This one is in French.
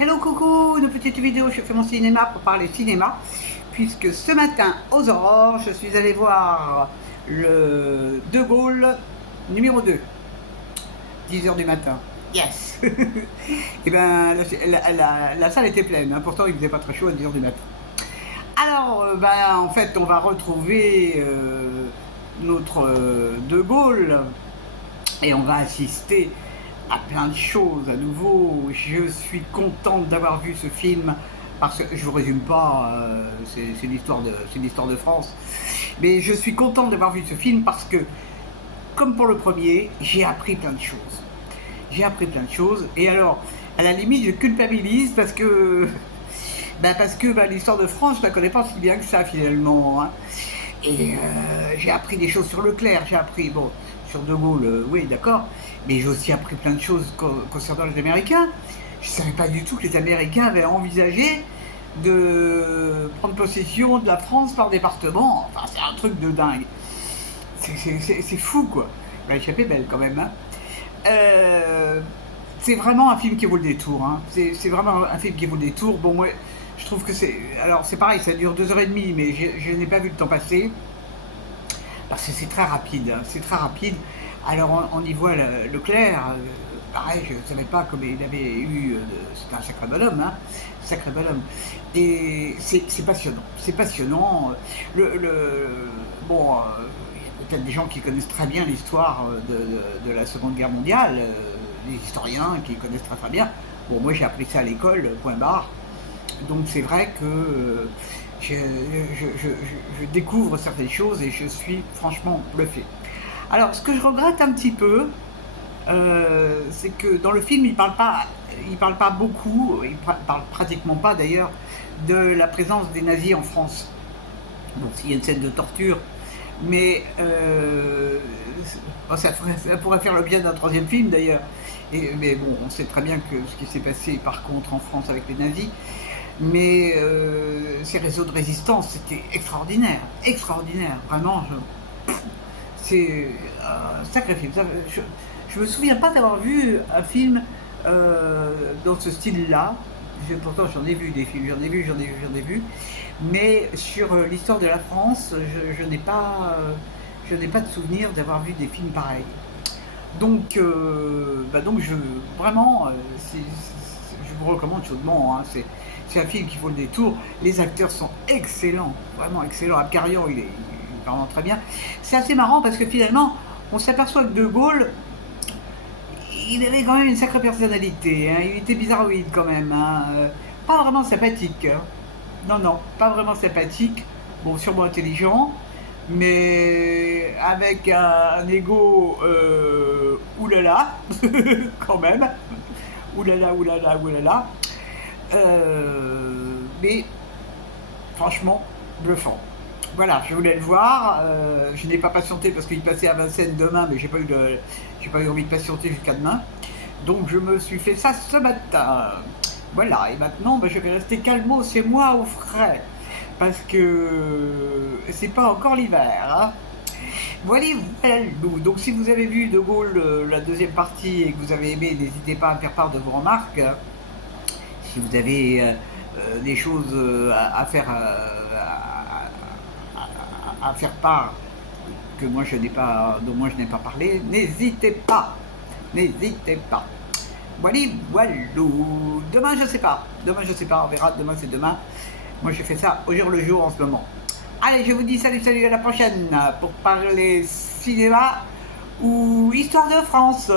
Hello coucou, une petite vidéo, je fais mon cinéma pour parler cinéma, puisque ce matin aux aurores, je suis allé voir le De Gaulle numéro 2, 10 h du matin. Yes. Et ben la salle était pleine, hein. Pourtant il faisait pas très chaud à 10 h du matin. Alors, en fait, on va retrouver notre De Gaulle et on va assister à plein de choses à nouveau. Je suis contente d'avoir vu ce film parce que je vous résume pas, c'est l'histoire de France, mais je suis contente d'avoir vu ce film parce que, comme pour le premier, j'ai appris plein de choses. J'ai appris plein de choses et alors, à la limite, je culpabilise parce que l'histoire de France, je la connais pas si bien que ça finalement, hein. Et j'ai appris des choses sur Leclerc, j'ai appris, bon, sur De Gaulle, oui, d'accord, mais j'ai aussi appris plein de choses concernant les Américains. Je ne savais pas du tout que les Américains avaient envisagé de prendre possession de la France par département. Enfin, c'est un truc de dingue. C'est fou, quoi. Elle a échappé belle, quand même, hein. C'est vraiment un film qui vaut le détour, hein. C'est vraiment un film qui vaut le détour. Bon, moi, je trouve que c'est... Alors, c'est pareil, ça dure 2 h 30, mais je n'ai pas vu le temps passer. Parce que c'est très rapide, hein, c'est très rapide. Alors, on y voit Leclerc, pareil, je ne savais pas comment il avait eu... c'était un sacré bonhomme, hein, sacré bonhomme. Et c'est passionnant, c'est passionnant. Bon, il y a peut-être des gens qui connaissent très bien l'histoire de la Seconde Guerre mondiale, des historiens qui connaissent très très bien. Bon, moi j'ai appris ça à l'école, point barre. Donc c'est vrai que je découvre certaines choses et je suis franchement bluffé. Alors ce que je regrette un petit peu, c'est que dans le film il parle pas beaucoup, il parle pratiquement pas d'ailleurs de la présence des nazis en France. Bon, s'il y a une scène de torture, mais ça pourrait faire l'objet d'un troisième film d'ailleurs. Mais bon, on sait très bien que ce qui s'est passé par contre en France avec les nazis. Mais ces réseaux de résistance, c'était extraordinaire, extraordinaire, vraiment. C'est un sacré film. Je me souviens pas d'avoir vu un film dans ce style-là. Pourtant, j'en ai vu des films, j'en ai vu. Mais sur l'histoire de la France, je n'ai pas de souvenir d'avoir vu des films pareils. Donc, vraiment, je vous recommande chaudement, hein. C'est un film qui vaut le détour. Les acteurs sont excellents, vraiment excellents. Abkarian, il est vraiment très bien. C'est assez marrant parce que finalement, on s'aperçoit que De Gaulle, il avait quand même une sacrée personnalité, hein. Il était bizarroïde quand même, hein. Pas vraiment sympathique, hein. Non, pas vraiment sympathique. Bon, sûrement intelligent, mais avec un ego oulala, quand même. Oulala. Mais franchement, bluffant. Voilà, je voulais le voir. Je n'ai pas patienté parce qu'il passait à Vincennes demain, mais j'ai pas eu envie de patienter jusqu'à demain. Donc je me suis fait ça ce matin. Voilà, et maintenant je vais rester calmo chez moi au frais. Parce que c'est pas encore l'hiver, hein. Voilà. Donc si vous avez vu De Gaulle, la deuxième partie, et que vous avez aimé, n'hésitez pas à me faire part de vos remarques. Si vous avez des choses à faire part dont moi je n'ai pas parlé, n'hésitez pas. Voilà. Demain je sais pas, on verra. Demain c'est demain. Moi je fais ça au jour le jour en ce moment. Allez, je vous dis salut, à la prochaine pour parler cinéma ou histoire de France.